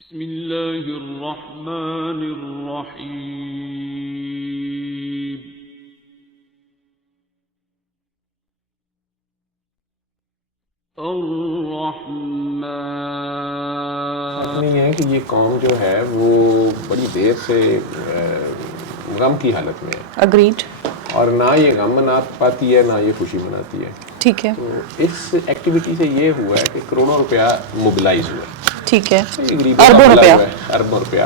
بسم اللہ الرحمن الرحیم الرحمن یہ ہے کہ یہ قوم جو ہے وہ بڑی دیر سے غم کی حالت میں ہے. اگریڈ. اور نہ یہ غم منا پاتی ہے نہ یہ خوشی مناتی ہے. ٹھیک ہے. تو اس ایکٹیویٹی سے یہ ہوا ہے کہ کروڑوں روپیہ موبلائز ہوا ہے. ٹھیک ہے. اربوں روپیہ. اربوں روپیہ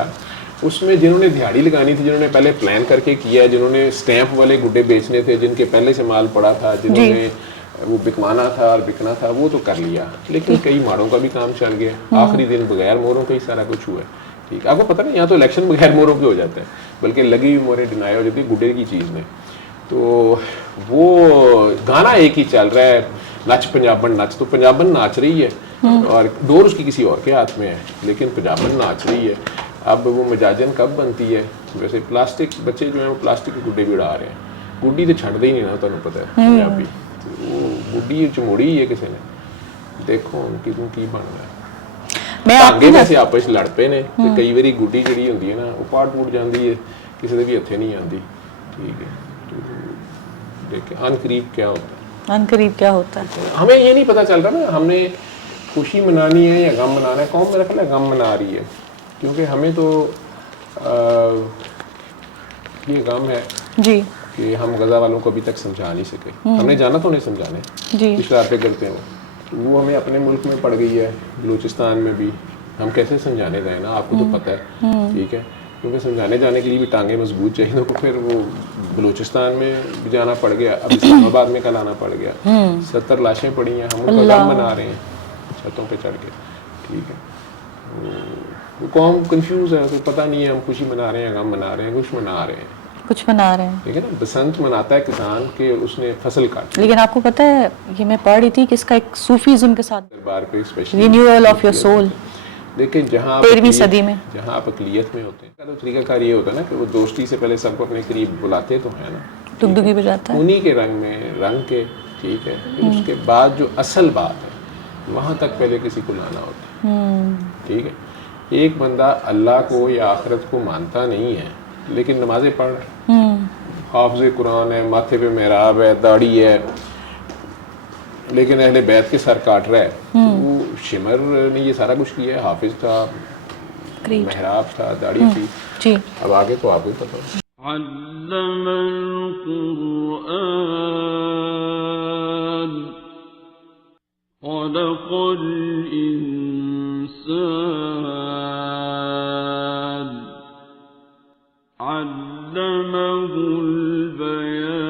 اس میں جنہوں نے دہاڑی لگانی تھی، جنہوں نے پہلے پلان کر کے کیا، جنہوں نے اسٹیمپ والے گڈے بیچنے تھے، جن کے پہلے سے مال پڑا تھا، جنہوں نے وہ بکوانا تھا اور بکنا تھا، وہ تو کر لیا. لیکن کئی ماڑوں کا بھی کام چل گیا. آخری دن بغیر موروں کا ہی سارا کچھ ہوا ہے. ٹھیک، آپ کو پتہ نہیں یہاں تو الیکشن بغیر موروں کے ہو جاتا ہے، بلکہ لگی ہوئی موریں ڈینائی ہو جاتی ہے گڈے کی چیز میں. تو وہ گانا ایک ہی چل رہا ہے، نچ پنجابن نچ. تو پنجابن ناچ رہی ہے اور ڈور اس کی کسی اور کے ہاتھ میں ہے، لیکن پنجابن ناچ رہی ہے. اب وہ مجاجن کب بنتی ہے؟ ویسے پلاسٹک بچے جو ہیں وہ پلاسٹک کے گڈے بھی اڑا رہے ہیں. گڈی تو چھڑتے ہی نہیں نا، تمہیں پتہ ہے پنجابی. وہ گڈی چموڑی ہے کسی نے، دیکھو ان کی تم کی بن رہا ہے. ٹانگے ویسے آپس لڑ پے نے کہ کئی باری گڈی جڑی ہوتی ہے نا وہ پاٹ پوٹ جاتی ہے، کسی کے بھی ہتھے نہیں آتی. ٹھیک ہے، تو دیکھیں ان قریب کیا ہوتا ہے. ان قریب کیا ہوتا ہے ہمیں یہ نہیں پتہ چل رہا نا، ہم نے خوشی منانی ہے یا غم منانا ہے. قوم میرا خیال ہے غم منا رہی ہے، کیونکہ ہمیں تو یہ غم ہے جی کہ ہم غزہ والوں کو ابھی تک سمجھا نہیں سکے. ہم نے جانا تو نہیں سمجھانے، جی اشرافے کرتے ہیں وہ ہمیں اپنے ملک میں پڑ گئی ہے، بلوچستان میں بھی. ہم کیسے سمجھانے گئے نا، آپ کو تو پتہ ہے. ٹھیک ہے، کیونکہ سمجھانے جانے کے لیے بھی ٹانگیں مضبوط چاہیے. تو پھر وہ بلوچستان میں بھی جانا پڑ گیا، اب اسلام آباد میں کل آنا پڑ گیا. 70 لاشیں پڑی ہیں، ہم ان کا غم منا رہے ہیں چھتوں پہ چڑھ کے. ٹھیک ہے، وہ قوم کنفیوز ہے، تو پتہ نہیں ہے ہم خوشی منا رہے ہیں غم منا رہے ہیں، کچھ منا رہے ہیں. کچھ منا رہے ہیں. ٹھیک ہے نا، بسنت مناتا ہے کسان کہ اس نے فصل کاٹی. لیکن آپ کو پتہ ہے یہ میں پڑھ رہی تھی کہ اس کا ایک صوفیزم کے ساتھ دربار پہ specially renewal of your soul. لیکن جہاں 13ویں صدی میں آپ اقلیت میں ہوتے ہیں تو طریقہ کار یہ ہوتا ہے نا کہ وہ دوستی سے پہلے سب کو اپنے قریب بلاتے تو ہیں نا، ڈگڈگی بجاتا ہے انہی کے رنگ میں رنگ کے. ٹھیک ہے، پھر اس کے بعد جو اصل بات ہے وہاں تک پہلے کسی کو لانا ہوتا ہے. ٹھیک ہے، ایک بندہ اللہ کو یا آخرت کو مانتا نہیں ہے لیکن نمازیں پڑھ رہا ہے، حافظ قرآن ہے، ماتھے پہ محراب ہے، داڑھی ہے، لیکن اہل بیت کے سر کاٹ رہا ہے. وہ شمر نے یہ سارا کچھ کیا ہے، حافظ تھا، محراب تھا، داڑھی تھی. جی اب آگے تو آپ کو پتہ ہے. علم القرآن خلق الإنسان علمه البيان